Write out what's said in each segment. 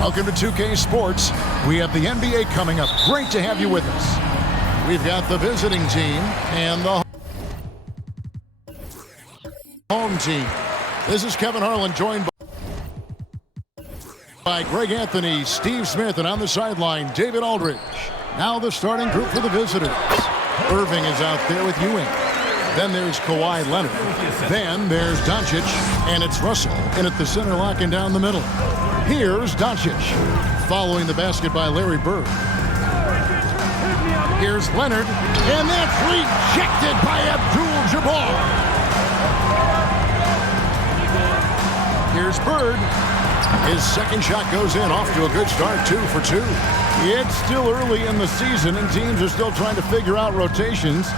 Welcome to 2K Sports. We have the NBA coming up. Great to have you with us. We've got the visiting team and the home team. This is Kevin Harlan, joined by Greg Anthony, Steve Smith, and on the sideline, David Aldridge. Now the starting group for the visitors. Irving is out there with Ewing. Then there's Kawhi Leonard. Then there's Doncic, and it's Russell in at the center, locking down the middle. Here's Doncic, following the basket by Larry Bird. Here's Leonard, and that's rejected by Abdul-Jabbar. Here's Bird. His second shot goes in, off to a good start, 2 for 2. It's still early in the season, and teams are still trying to figure out rotations.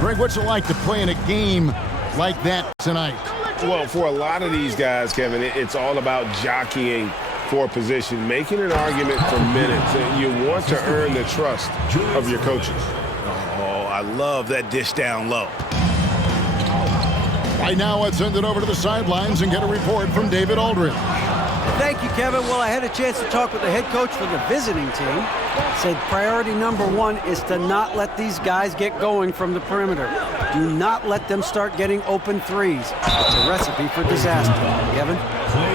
Greg, what's it like to play in a game like that tonight? Well, for a lot of these guys, Kevin, it's all about jockeying for position, making an argument for minutes. You want to earn the trust of your coaches. Oh, I love that dish down low. Right now, let's send it over to the sidelines and get a report from David Aldridge. Thank you, Kevin. Well, I had a chance to talk with the head coach for the visiting team. Said priority number one is to not let these guys get going from the perimeter. Do not let them start getting open threes. It's a recipe for disaster. Kevin?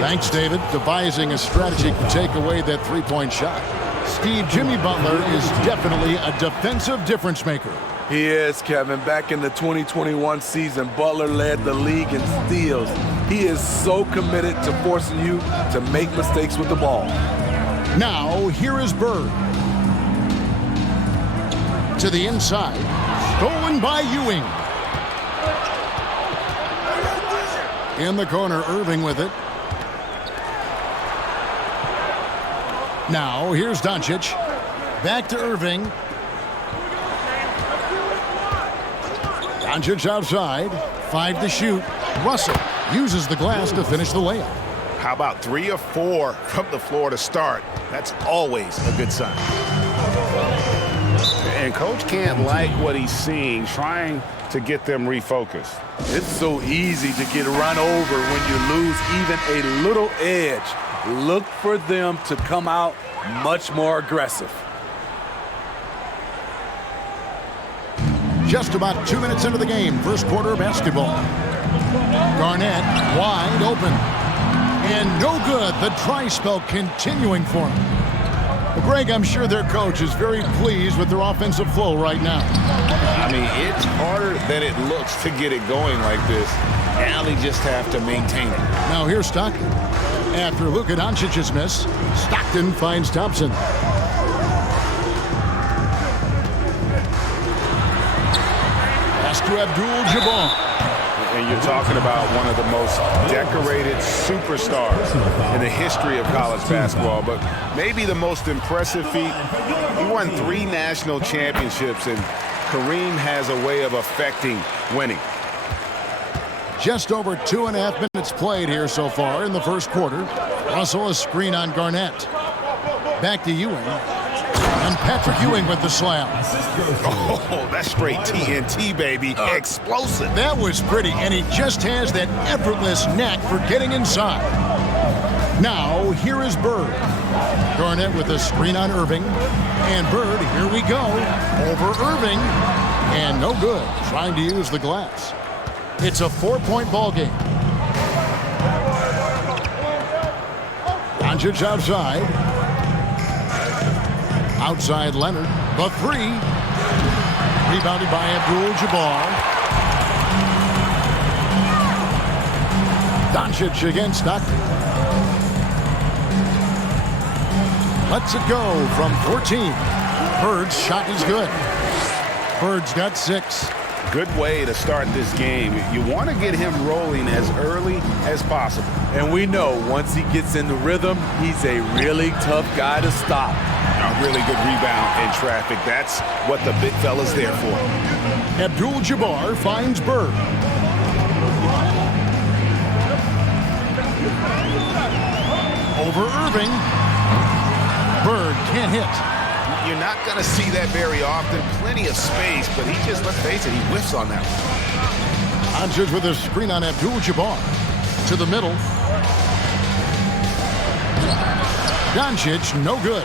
Thanks, David. Devising a strategy to take away that three-point shot. Steve, Jimmy Butler is definitely a defensive difference maker. He is, Kevin. Back in the 2021 season, Butler led the league in steals. He is so committed to forcing you to make mistakes with the ball. Now, here is Bird. To the inside. Stolen by Ewing. In the corner, Irving with it. Now, here's Doncic. Back to Irving. Doncic outside. 5 to shoot. Russell uses the glass to finish the layup. How about 3 or 4 from the floor to start? That's always a good sign. And coach can't like what he's seeing, trying to get them refocused. It's so easy to get run over when you lose even a little edge. Look for them to come out much more aggressive. Just about 2 minutes into the game, first quarter basketball. Garnett wide open. And no good. The dry spell continuing for him. Well, Greg, I'm sure their coach is very pleased with their offensive flow right now. I mean, it's harder than it looks to get it going like this. Now they just have to maintain it. Now here's Stockton. After Luka Doncic's miss, Stockton finds Thompson. Pass to Abdul-Jabbar. And you're talking about one of the most decorated superstars in the history of college basketball, but maybe the most impressive feat. He won 3 national championships, and Kareem has a way of affecting winning. Just over 2.5 minutes played here so far in the first quarter. Russell a screen on Garnett. Back to Ewing. And Patrick Ewing with the slam. Oh, that's straight TNT, baby. Explosive. That was pretty, and he just has that effortless knack for getting inside. Now, here is Bird. Garnett with a screen on Irving. And Bird, here we go. Over Irving. And no good. Trying to use the glass. It's a 4-point ball game. Doncic outside. Outside Leonard. The 3. Rebounded by Abdul-Jabbar. Doncic against Stockton. Lets it go from 14. Bird's shot is good. Bird's got 6. Good way to start this game. You want to get him rolling as early as possible. And we know once he gets in the rhythm, he's a really tough guy to stop. A really good rebound in traffic. That's what the big fella's there for. Abdul-Jabbar finds Bird. Over Irving. Bird can't hit. You're not going to see that very often. Plenty of space, but he just, let's face it, he whiffs on that one. Doncic with a screen on Abdul-Jabbar. To the middle. Doncic, no good.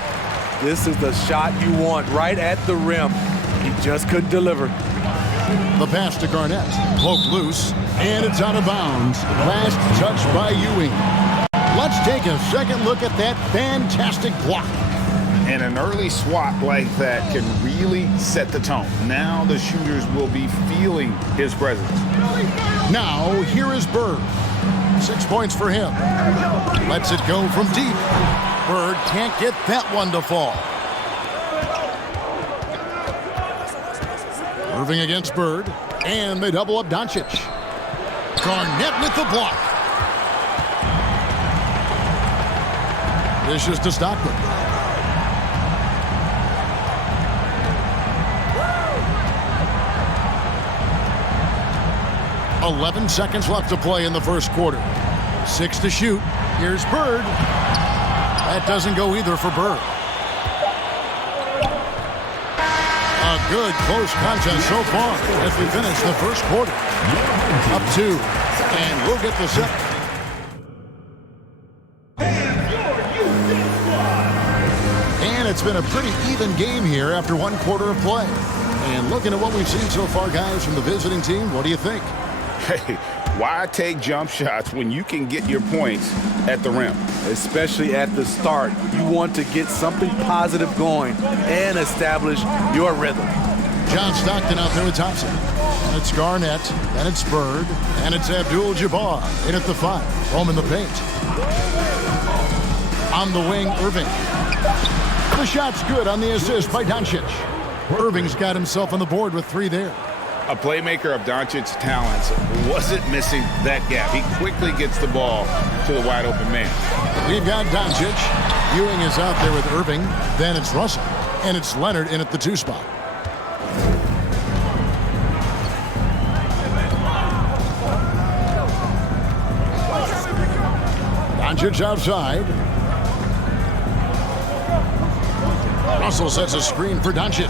This is the shot you want right at the rim. He just couldn't deliver. The pass to Garnett. Poked loose, and it's out of bounds. Last touch by Ewing. Let's take a second look at that fantastic block. And an early swat like that can really set the tone. Now the shooters will be feeling his presence. Now, here is Bird. 6 points for him. Lets it go from deep. Bird can't get that one to fall. Irving against Bird. And they double up Doncic. Garnett with the block. Dishes to Stockton. "11 seconds left to play in the first quarter. 6 to shoot. Here's Bird. That doesn't go either for Bird. A good close contest so far as we finish the first quarter. Up 2, and we'll get the set. And it's been a pretty even game here after 1 quarter of play. And looking at what we've seen so far, guys, from the visiting team, what do you think? Hey, why take jump shots when you can get your points at the rim? Especially at the start. You want to get something positive going and establish your rhythm. John Stockton out there with Thompson. And it's Garnett, and it's Bird, and it's Abdul-Jabbar in at the 5. Home in the paint. On the wing, Irving. The shot's good on the assist by Doncic. Irving's got himself on the board with 3 there. A playmaker of Doncic's talents wasn't missing that gap. He quickly gets the ball to the wide open man. We've got Doncic. Ewing is out there with Irving. Then it's Russell. And it's Leonard in at the 2 spot. Doncic outside. Russell sets a screen for Doncic.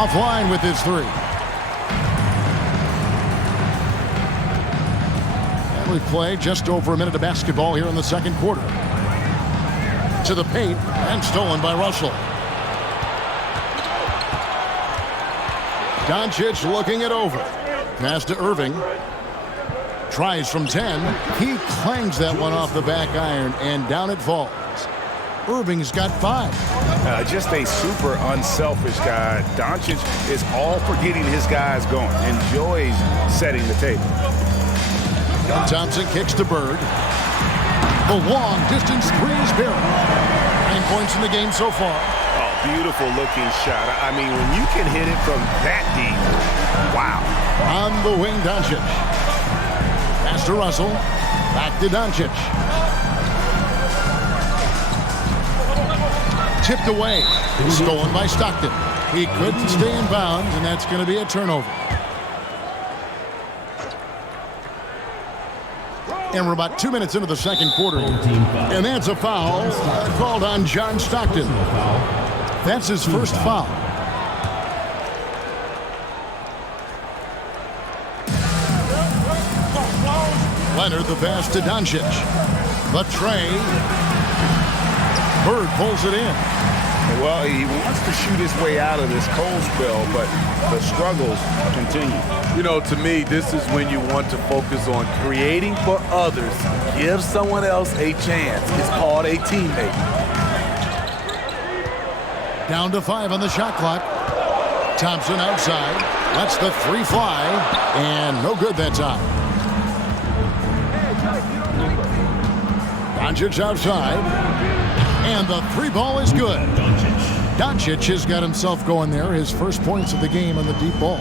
Offline with his 3. And we play just over a minute of basketball here in the second quarter. To the paint, and stolen by Russell. Doncic looking it over. Pass to Irving. Tries from 10. He clangs that one off the back iron, and down it falls. Irving's got 5. Just a super unselfish guy. Doncic is all for getting his guys going. Enjoys setting the table. And Thompson kicks to Bird. The long distance 3 is buried. 9 points in the game so far. Oh, beautiful looking shot. I mean, when you can hit it from that deep, wow. On the wing, Doncic. Pass to Russell. Back to Doncic. Tipped away. Stolen by Stockton. He couldn't stay in bounds, and that's going to be a turnover. And we're about 2 minutes into the second quarter. And that's a foul called on John Stockton. That's his first foul. Leonard the pass to Doncic. The tray. Bird pulls it in. Well, he wants to shoot his way out of this cold spell, but the struggles continue. You know, to me, this is when you want to focus on creating for others. Give someone else a chance. It's called a teammate. Down to 5 on the shot clock. Thompson outside. Lets the 3 fly. And no good that time. Doncic outside. And the 3 ball is good. Doncic has got himself going there. His first points of the game on the deep ball.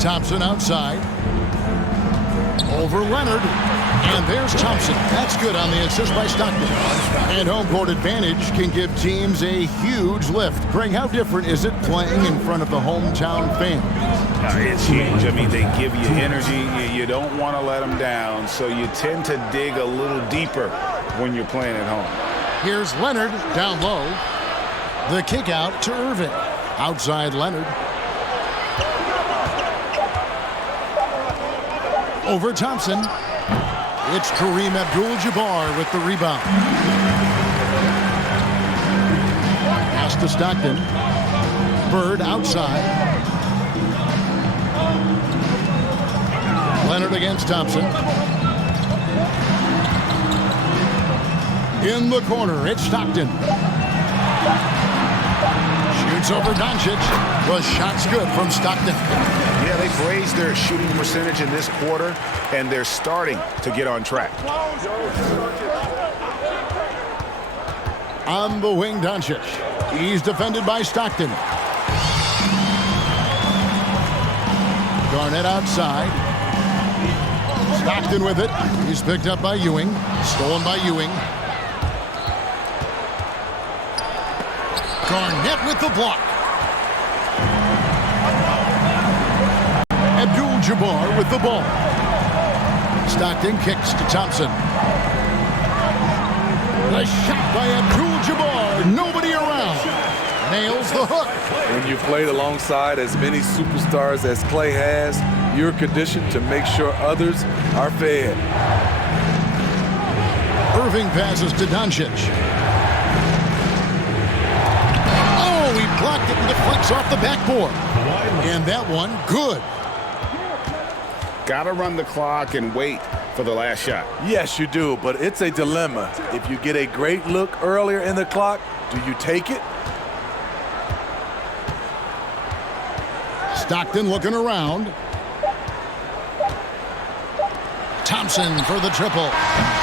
Thompson outside. Over Leonard. And there's Thompson. That's good on the assist by Stockton. And home court advantage can give teams a huge lift. Craig, how different is it playing in front of the hometown fans? It's huge. I mean, they give you energy. You don't want to let them down, so you tend to dig a little deeper when you're playing at home. Here's Leonard down low. The kick out to Irving. Outside Leonard. Over Thompson. It's Kareem Abdul-Jabbar with the rebound. Pass to Stockton. Bird outside. Leonard against Thompson. In the corner, it's Stockton. Shoots over Doncic. The shot's good from Stockton. Yeah, they've raised their shooting percentage in this quarter, and they're starting to get on track. On the wing, Doncic. He's defended by Stockton. Garnett outside. Stockton with it. He's picked up by Ewing. Stolen by Ewing. Garnett with the block. Abdul-Jabbar with the ball. Stockton kicks to Thompson. A shot by Abdul-Jabbar. Nobody around. Nails the hook. When you played alongside as many superstars as Klay has, you're conditioned to make sure others are fed. Irving passes to Doncic. Oh, he blocked it and deflects off the backboard. And that one, good. Got to run the clock and wait for the last shot. Yes, you do, but it's a dilemma. If you get a great look earlier in the clock, do you take it? Stockton looking around. Thompson for the triple.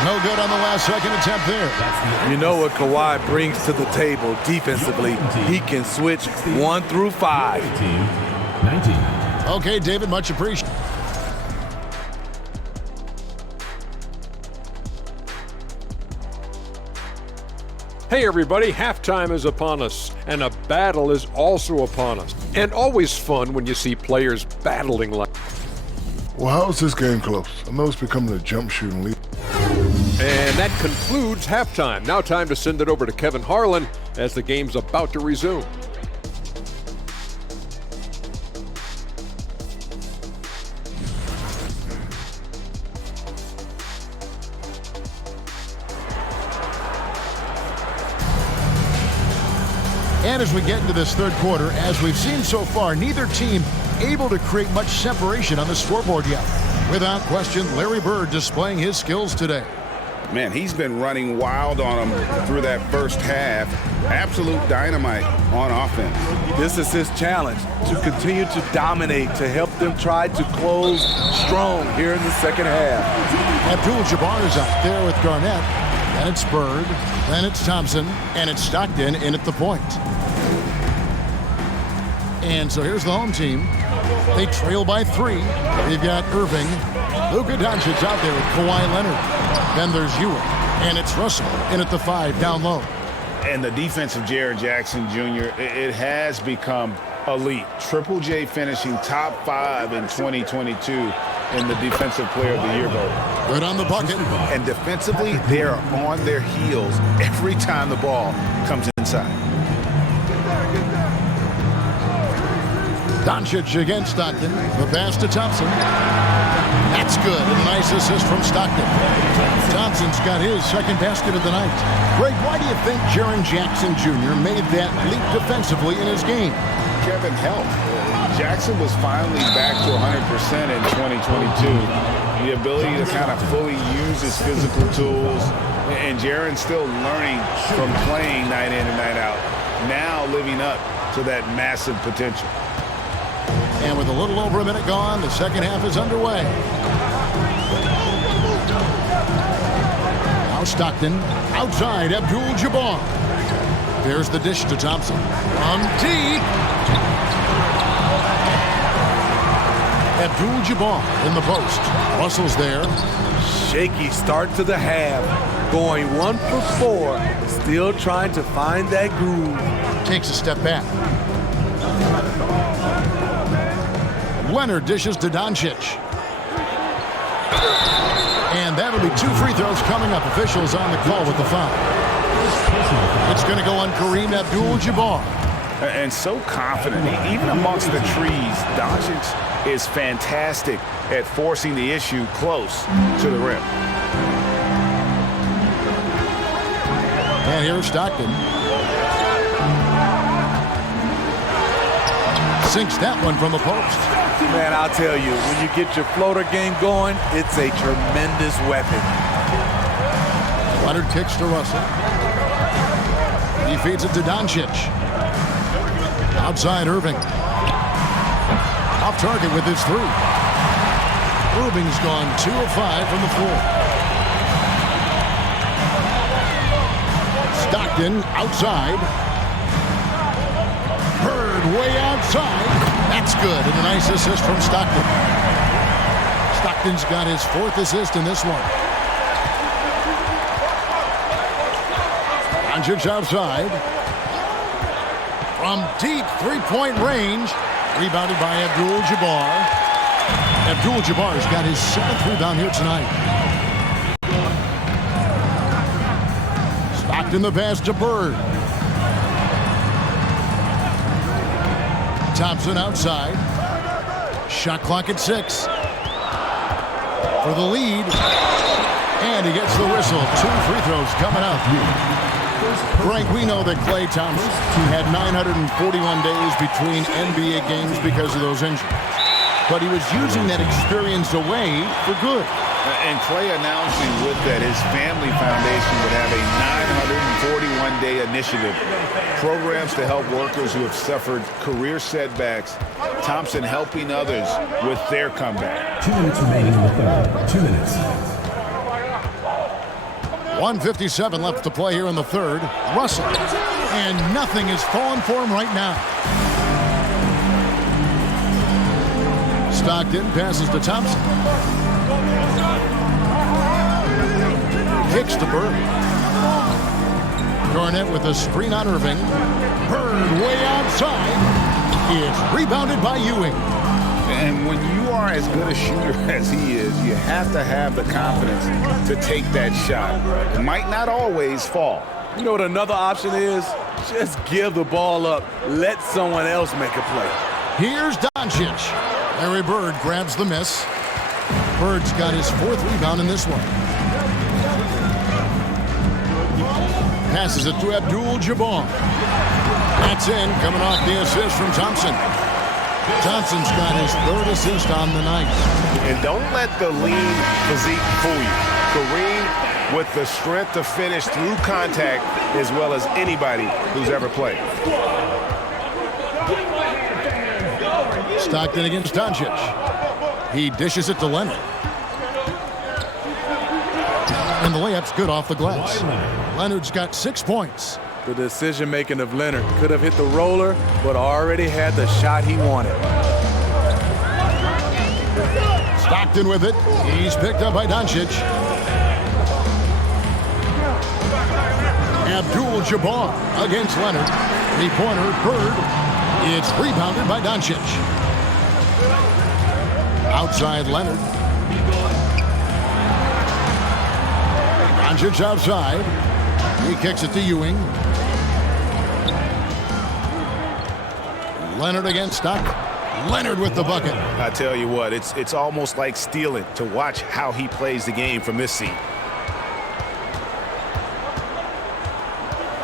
No good on the last second attempt there. You know what Kawhi brings to the table defensively. He can switch 1 through 5. 19. Okay, David, much appreciated. Hey everybody, halftime is upon us, and a battle is also upon us. And always fun when you see players battling like. Well, how is this game close? I know it's becoming a jump shooting league. And that concludes halftime. Now time to send it over to Kevin Harlan as the game's about to resume. And as we get into this third quarter, as we've seen so far, neither team able to create much separation on the scoreboard yet. Without question, Larry Bird displaying his skills today. Man, he's been running wild on them through that first half. Absolute dynamite on offense. This is his challenge, to continue to dominate, to help them try to close strong here in the second half. Abdul-Jabbar is out there with Garnett. Then it's Bird, then it's Thompson, and it's Stockton in at the point. And so here's the home team. They trail by 3. They've got Irving. Luka Doncic out there with Kawhi Leonard. Then there's Ewing. And it's Russell in at the 5 down low. And the defense of Jaren Jackson Jr., it has become elite. Triple J finishing top 5 in 2022 in the Defensive Player of the Year vote. Good on the bucket. And defensively, they are on their heels every time the ball comes inside. Doncic against Stockton. The pass to Thompson. That's good. A nice assist from Stockton. Thompson's got his second basket of the night. Greg, why do you think Jaren Jackson Jr. made that leap defensively in his game? Kevin helped. Jackson was finally back to 100% in 2022. The ability to kind of fully use his physical tools. And Jaren's still learning from playing night in and night out. Now living up to that massive potential. And with a little over a minute gone, the second half is underway. Now Stockton outside Abdul-Jabbar. There's the dish to Thompson. From deep. Abdul-Jabbar in the post. Russell's there. Shaky start to the half. Going 1 for 4. Still trying to find that groove. Takes a step back. Leonard dishes to Doncic. And that'll be 2 free throws coming up. Officials on the call with the foul. It's going to go on Kareem Abdul-Jabbar. and so confident. Even amongst the trees, Doncic is fantastic at forcing the issue close to the rim. And here's Stockton. Sinks that one from the post. Man, I'll tell you, when you get your floater game going, it's a tremendous weapon. Leonard kicks to Russell. He feeds it to Doncic. Outside Irving. Off target with his three. Irving's gone 2 of 5 from the floor. Stockton outside. Bird way outside. That's good. And a nice assist from Stockton. Stockton's got his 4th assist in this one. Doncic outside. From deep three-point range. Rebounded by Abdul-Jabbar. Abdul-Jabbar's got his 7th rebound here tonight. Stockton the pass to Bird. Thompson outside. Shot clock at 6. For the lead. And he gets the whistle. 2 free throws coming up. Frank, we know that Klay Thompson had 941 days between NBA games because of those injuries. But he was using that experience away for good. And Klay announcing with that his family foundation would have a 941-day initiative. Programs to help workers who have suffered career setbacks. Thompson helping others with their comeback. 2 minutes remaining in the third. 2 minutes. 1:57 left to play here in the third. Russell. And nothing is falling for him right now. Stockton passes to Thompson. Kicks to Bird. Garnett with a screen on Irving. Bird way outside. It's rebounded by Ewing. And when you are as good a shooter as he is, you have to have the confidence to take that shot. It might not always fall. You know what another option is? Just give the ball up. Let someone else make a play. Here's Doncic. Larry Bird grabs the miss. Bird's got his 4th rebound in this one. Passes it to Abdul-Jabbar. That's in, coming off the assist from Thompson. Thompson's got his 3rd assist on the night. And don't let the lean physique fool you. Kareem with the strength to finish through contact as well as anybody who's ever played. Stockton against Doncic. He dishes it to Leonard. And the layup's good off the glass. Leonard's got 6 points. The decision-making of Leonard could have hit the roller, but already had the shot he wanted. Stockton with it. He's picked up by Doncic. Abdul-Jabbar against Leonard. 3-pointer, Bird. It's rebounded by Doncic. Outside Leonard. Doncic outside. He kicks it to Ewing. Leonard against Stockton. Leonard with the bucket. I tell you what, it's almost like stealing to watch how he plays the game from this seat.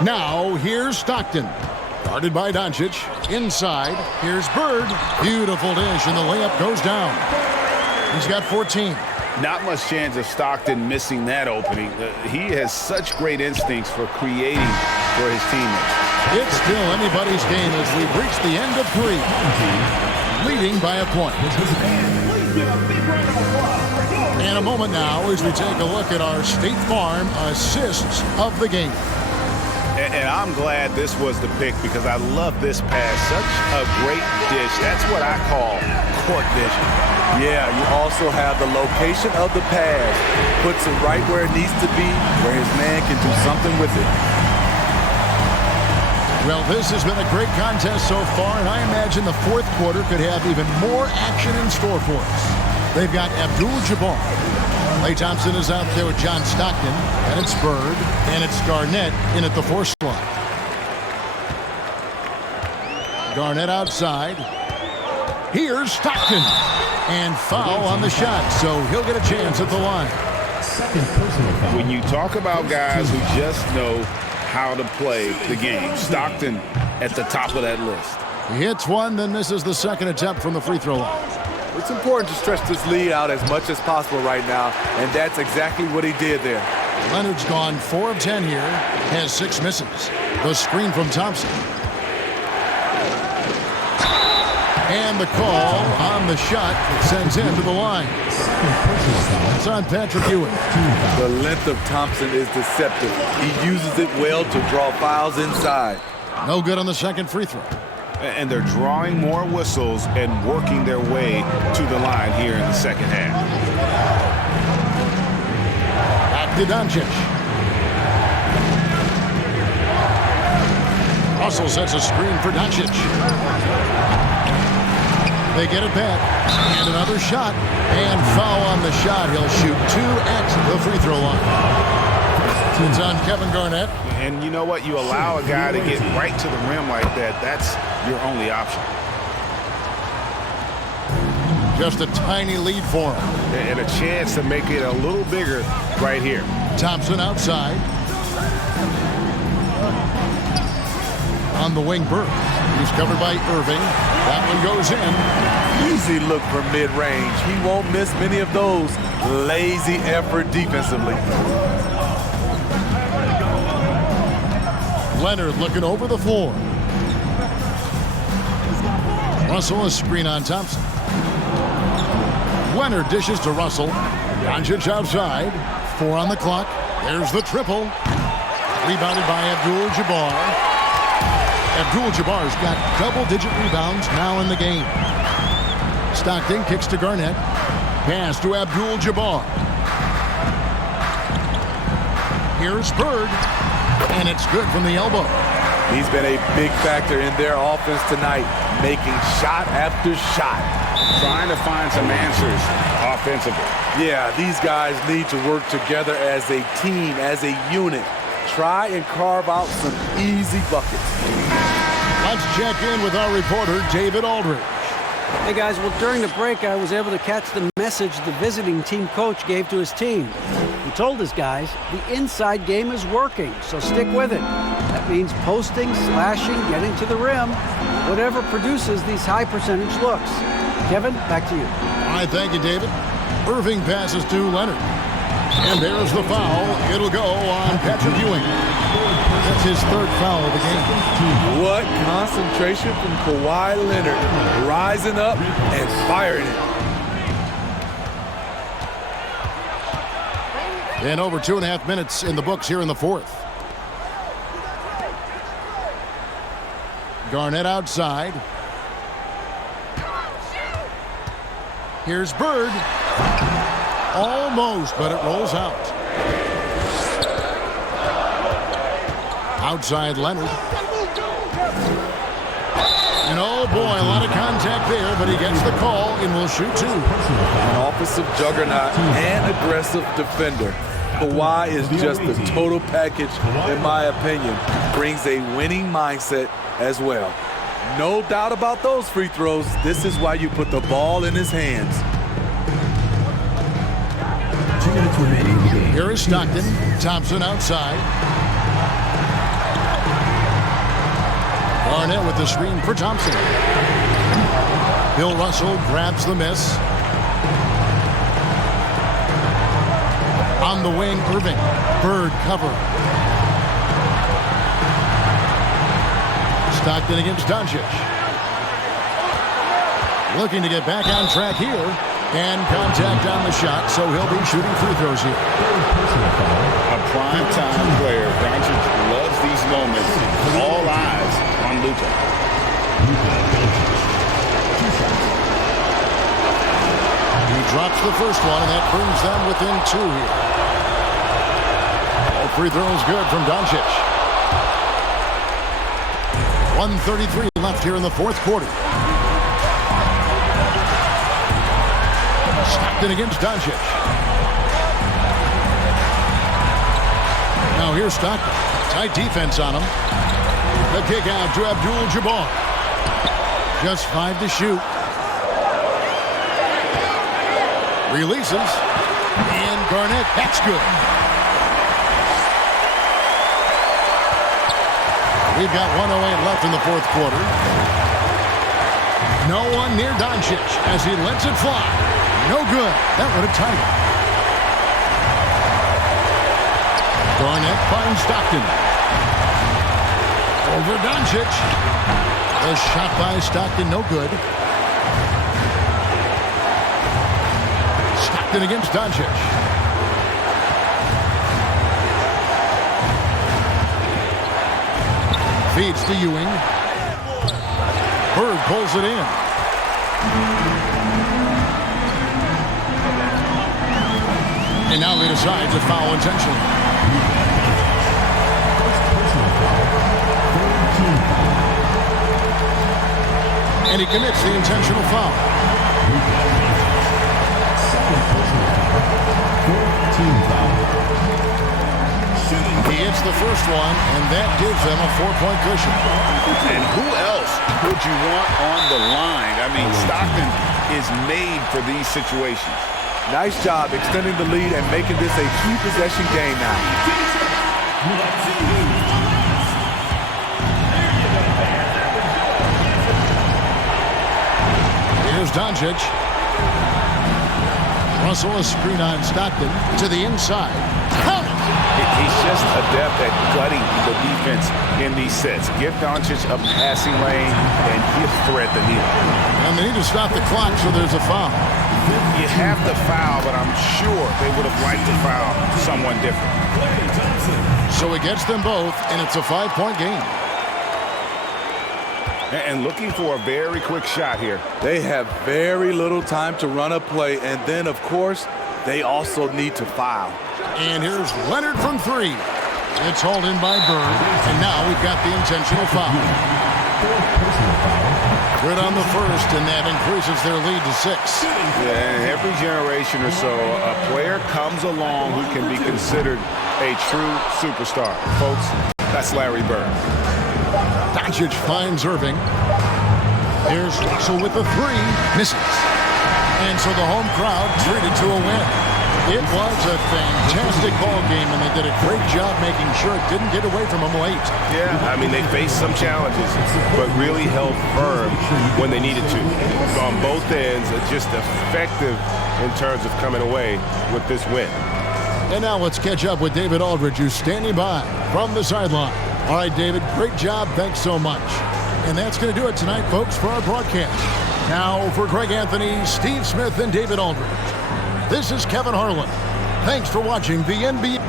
Now, here's Stockton. Guarded by Doncic. Inside, here's Bird. Beautiful dish, and the layup goes down. He's got 14. Not much chance of Stockton missing that opening. He has such great instincts for creating for his teammates. It's still anybody's game as we've reached the end of 3. Leading by a point. And a moment now as we take a look at our State Farm assists of the game. And I'm glad this was the pick because I love this pass. Such a great dish. That's what I call court vision. Yeah, you also have the location of the pass. Puts it right where it needs to be, where his man can do something with it. Well, this has been a great contest so far, and I imagine the 4th quarter could have even more action in store for us. They've got Abdul-Jabbar. Klay Thompson is out there with John Stockton, and it's Bird, and it's Garnett in at the 4 slot. Garnett outside. Here's Stockton. And foul on the shot, so he'll get a chance at the line. When you talk about guys who just know how to play the game, Stockton at the top of that list. He hits one, then misses the second attempt from the free throw line. It's important to stretch this lead out as much as possible right now, and that's exactly what he did there. Leonard's gone 4 of 10 here, has 6 misses. The screen from Thompson. And the call on the shot that sends him to the line. It's on Patrick Ewing. The length of Thompson is deceptive. He uses it well to draw fouls inside. No good on the second free throw. And they're drawing more whistles and working their way to the line here in the second half. Back to Doncic. Russell sets a screen for Doncic. They get it back. And another shot. And foul on the shot. He'll shoot 2 at the free throw line. It's on Kevin Garnett. And you know what? You allow a guy to get right to the rim like that. That's your only option. Just a tiny lead for him. And a chance to make it a little bigger right here. Thompson outside. On the wing, Burke. He's covered by Irving. That one goes in. Easy look from mid-range. He won't miss many of those. Lazy effort defensively. Leonard looking over the floor. Russell a screen on Thompson. Leonard dishes to Russell. Doncic outside. 4 on the clock. There's the triple. Rebounded by Abdul-Jabbar. Abdul-Jabbar's got double-digit rebounds now in the game. Stockton kicks to Garnett. Pass to Abdul-Jabbar. Here's Bird. And it's good from the elbow. He's been a big factor in their offense tonight, making shot after shot. Trying to find some answers offensively. Yeah, these guys need to work together as a team, as a unit. Try and carve out some easy buckets. Let's check in with our reporter, David Aldridge. Hey guys, well during the break I was able to catch the message the visiting team coach gave to his team. He told his guys the inside game is working, so stick with it. That means posting, slashing, getting to the rim, whatever produces these high percentage looks. Kevin, back to you. All right, thank you, David. Irving passes to Leonard. And there's the foul. It'll go on Patrick Ewing. That's his 3rd foul of the game. What concentration from Kawhi Leonard, rising up and firing it. And over 2.5 minutes in the books here in the 4th. Garnett outside. Here's Bird. Almost, but it rolls out. Outside Leonard. And oh boy, a lot of contact there, but he gets the call and will shoot 2. An offensive juggernaut and aggressive defender. Kawhi is just the total package, in my opinion. Brings a winning mindset as well. No doubt about those free throws. This is why you put the ball in his hands. 2 minutes remaining in the game. Here is Stockton. Thompson outside. Garnett with the screen for Thompson. Bill Russell grabs the miss. On the wing, Irving. Bird cover. Stockton against Doncic. Looking to get back on track here. And contact on the shot, so he'll be shooting free throws here. A prime-time player. Doncic loves these moments. All eyes on Luka. He drops the first one, and that brings them within 2 here. All free throws good from Doncic. 1:33 left here in the 4th quarter. Stockton against Doncic. Now here's Stockton. Tight defense on him. The kick out to Abdul-Jabbar. Just 5 to shoot. Releases. And Garnett, that's good. We've got 1:08 left in the fourth quarter. No one near Doncic as he lets it fly. No good. That would have tied it. Garnett finds Stockton. Over Doncic. The shot by Stockton, no good. Stockton against Doncic. Feeds to Ewing. Bird pulls it in. And now they decide to foul intentionally. And he commits the intentional foul. He hits the first one, and that gives them a 4-point cushion. And who else would you want on the line? I mean, Stockton is made for these situations. Nice job extending the lead and making this a 2-possession game now. Here's Doncic. Russell a screen on Stockton to the inside. He's just adept at gutting the defense in these sets. Give Doncic a passing lane, and he'll thread the needle. And they need to stop the clock, so there's a foul. You have to foul, but I'm sure they would have liked to foul someone different. So he gets them both, and it's a 5-point game. And looking for a very quick shot here. They have very little time to run a play, and then, of course, they also need to foul. And here's Leonard from 3. It's hauled in by Bird, and now we've got the intentional foul. Good on the first, and that increases their lead to 6. Yeah, every generation or so, a player comes along who can be considered a true superstar. Folks, that's Larry Bird. Doncic finds Irving. Here's Russell with the 3. Misses. And so the home crowd treated to a win. It was a fantastic ball game, and they did a great job making sure it didn't get away from them late. Yeah, I mean, they faced some challenges, but really held firm when they needed to. On both ends, just effective in terms of coming away with this win. And now let's catch up with David Aldridge, who's standing by from the sideline. All right, David, great job. Thanks so much. And that's going to do it tonight, folks, for our broadcast. Now, for Greg Anthony, Steve Smith, and David Aldridge, this is Kevin Harlan. Thanks for watching the NBA.